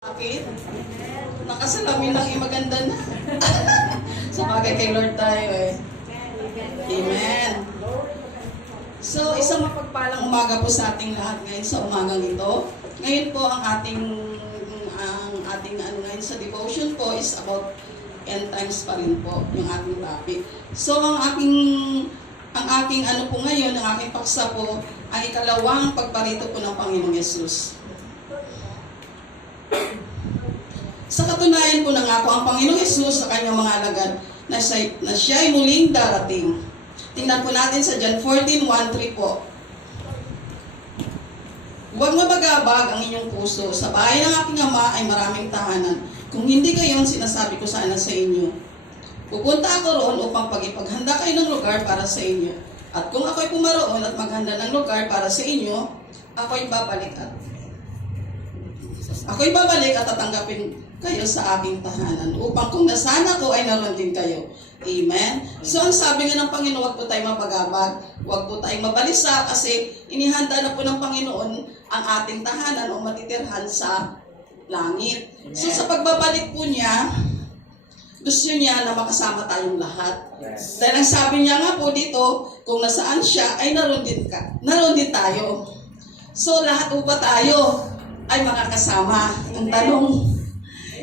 Bakit? Nakasalamin lang maganda na. Sa bagay kay Lord tayo eh. Amen. So, isang mapagpalang umaga po sa ating lahat ngayon sa umagang ito. Ngayon po ang ating ngayon sa devotion po is about end times pa rin po yung ating topic. So, ang aking po ngayon, ang aking paksa po ay ikalawang pagparito po ng Panginoong Yesus. Sa katunayan po nangako ang Panginoong Yesus sa kanyang mga alagad na siya ay muling darating. Tingnan po natin sa John 14:1-3 po. Huwag mabagabag ang inyong puso. Sa bahay ng aking ama ay maraming tahanan. Kung hindi gayon, sinasabi ko sana sa inyo. Pupunta ako roon upang pagipaghanda kayo ng lugar para sa inyo. At kung ako'y pumaroon at maghanda ng lugar para sa inyo, ako'y babalik at tatanggapin kayo sa aking tahanan upang kung nasaan ako ay naroon din kayo. Amen? So ang sabi nga ng Panginoon, huwag po tayong mapagabag, huwag po tayong mabalisa kasi inihanda na po ng Panginoon ang ating tahanan o matitirhan sa langit. So sa pagbabalik po niya, gusto niya na makasama tayong lahat. Yes. Dahil ang sabi niya nga po dito, kung nasaan siya ay naroon din tayo. So lahat po ba tayo ay makakasama? Ang tanong,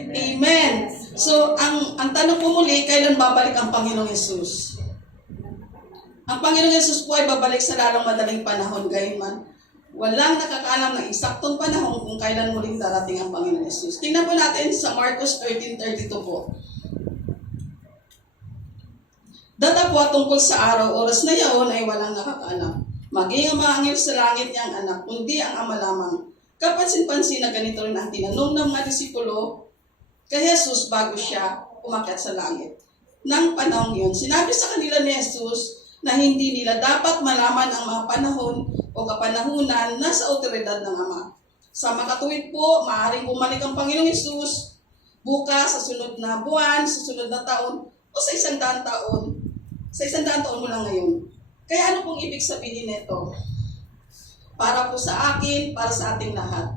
Amen. So, ang tanong po muli, kailan babalik ang Panginoong Yesus? Ang Panginoong Yesus po ay babalik sa lalong madaling panahon, gayunman. Walang nakakaalam ng eksaktong panahon kung kailan muling darating ang Panginoong Yesus. Tingnan po natin sa Marcos 13:32 po. Datapwa tungkol sa araw, oras na yaon ay walang nakakaalam. Maging ang mga anghel sa langit niyang anak, kundi ang ama lamang. Kapansin-pansin na ganito rin ang tinanong ng mga disipulo kay Jesus bago siya umakyat sa langit. Nang panahon yun, sinabi sa kanila ni Jesus na hindi nila dapat malaman ang mga panahon o kapanahunan na sa otoridad ng Ama. Sa makatuwid po, maaaring bumalik ang Panginoong Jesus bukas, sa sunod na buwan, sa sunod na taon, o sa 100 taon. Sa 100 taon mula ngayon. Kaya ano pong ibig sabihin nito? Para po sa akin, para sa ating lahat.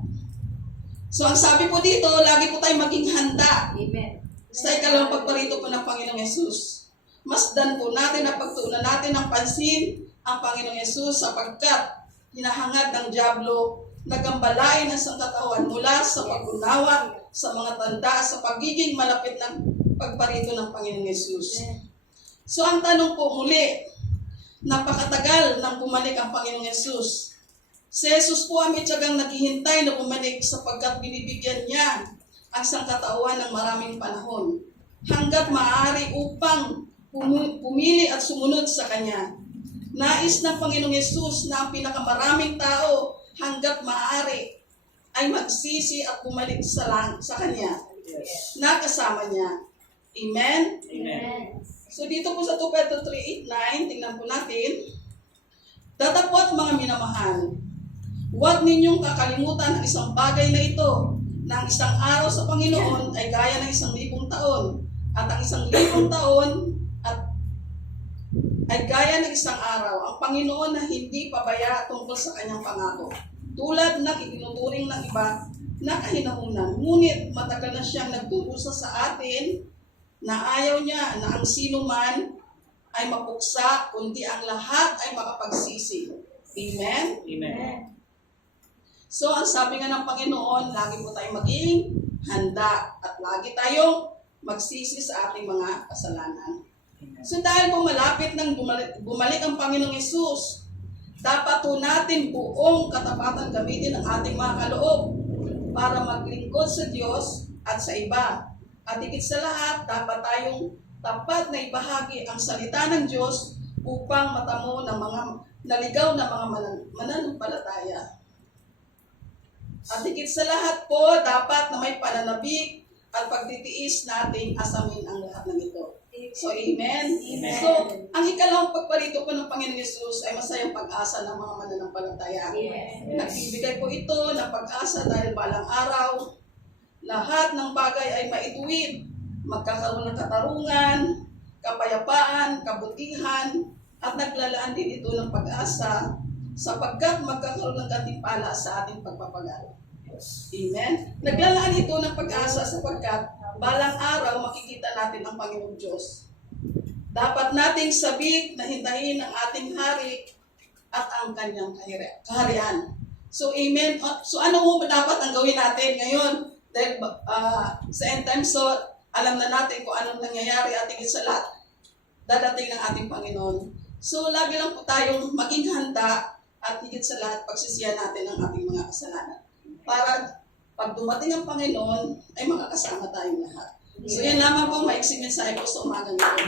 So, ang sabi po dito, lagi po tayong maging handa. Amen. Sa ikalawang pagparito po ng Panginoong Yesus. Masdan po natin na pagtuunan natin ng pansin ang Panginoong Yesus sapagkat hinahangad ng dyablo na gambalain ang sangkatawan mula sa pag-unawa, sa mga tanda, sa pagiging malapit ng pagparito ng Panginoong Yesus. So, ang tanong po muli, napakatagal nang bumalik ang Panginoong Yesus. Si Jesus po ay may tiyagang naghihintay na bumalik sapagkat binibigyan niya ang sangkatauhan ng maraming panahon hanggat maaari upang pumili at sumunod sa Kanya. Nais ng Panginoong Yesus na ang pinakamaraming tao hanggat maaari ay magsisi at bumalik sa Kanya na kasama niya. Amen? Amen. So dito po sa 2 Pedro 3:8-9, tingnan po natin. Datapwat mga minamahal, huwag ninyong kakalimutan ang isang bagay na ito, na ang isang araw sa Panginoon ay gaya ng 1,000 taon, at ang 1,000 taon ay gaya ng isang araw. Ang Panginoon na hindi pabaya tungkol sa kanyang pangako. Tulad ng itinuturing ng iba na kahinahunan, ngunit matagal na siyang nagtutusa sa atin na ayaw niya na ang sino man ay mapuksa, kundi ang lahat ay makapagsisi. Amen? Amen. So, ang sabi nga ng Panginoon, lagi po tayong maging handa at lagi tayong magsisi sa ating mga kasalanan. So, dahil po malapit nang bumalik ang Panginoong Yesus, dapat po natin buong katapatan gamitin ang ating mga kaloob para maglingkod sa Diyos at sa iba. At higit sa lahat, dapat tayong tapat na ibahagi ang salita ng Diyos upang matamo ng mga naligaw na mga mananampalataya. At higit sa lahat po, dapat na may pananabik at pagtitiis nating asamin ang lahat ng ito. So, amen? Amen. So, ang ikalawang pagparito po ng Panginoon Yesus ay masayang pag-asa ng mga mananampalataya. Yes. Nagbibigay po ito ng pag-asa dahil balang araw, lahat ng bagay ay maituwid. Magkakaroon ng katarungan, kapayapaan, kabutihan, at naglalaan din ito ng pag-asa sapagkat magkakaroon ng gantimpala sa ating pagpapagal. Amen? Naglalaan ito ng pag-asa sapagkat balang araw makikita natin ang Panginoong Diyos. Dapat nating sabik na hintayin ang ating hari at ang kanyang kaharian. So, amen. So, ano mo dapat ang gawin natin ngayon? Dahil sa end time, so, alam na natin kung anong nangyayari at higit sa lahat, dadating ng ating Panginoon. So, lagi lang po tayong maging handa at higit sa lahat, pagsisiyan natin ang ating mga kasalanan. Para pag dumating ang Panginoon, ay makakasama tayong lahat. So, yan lamang po, maiksing mensahe ko sa umagang ito.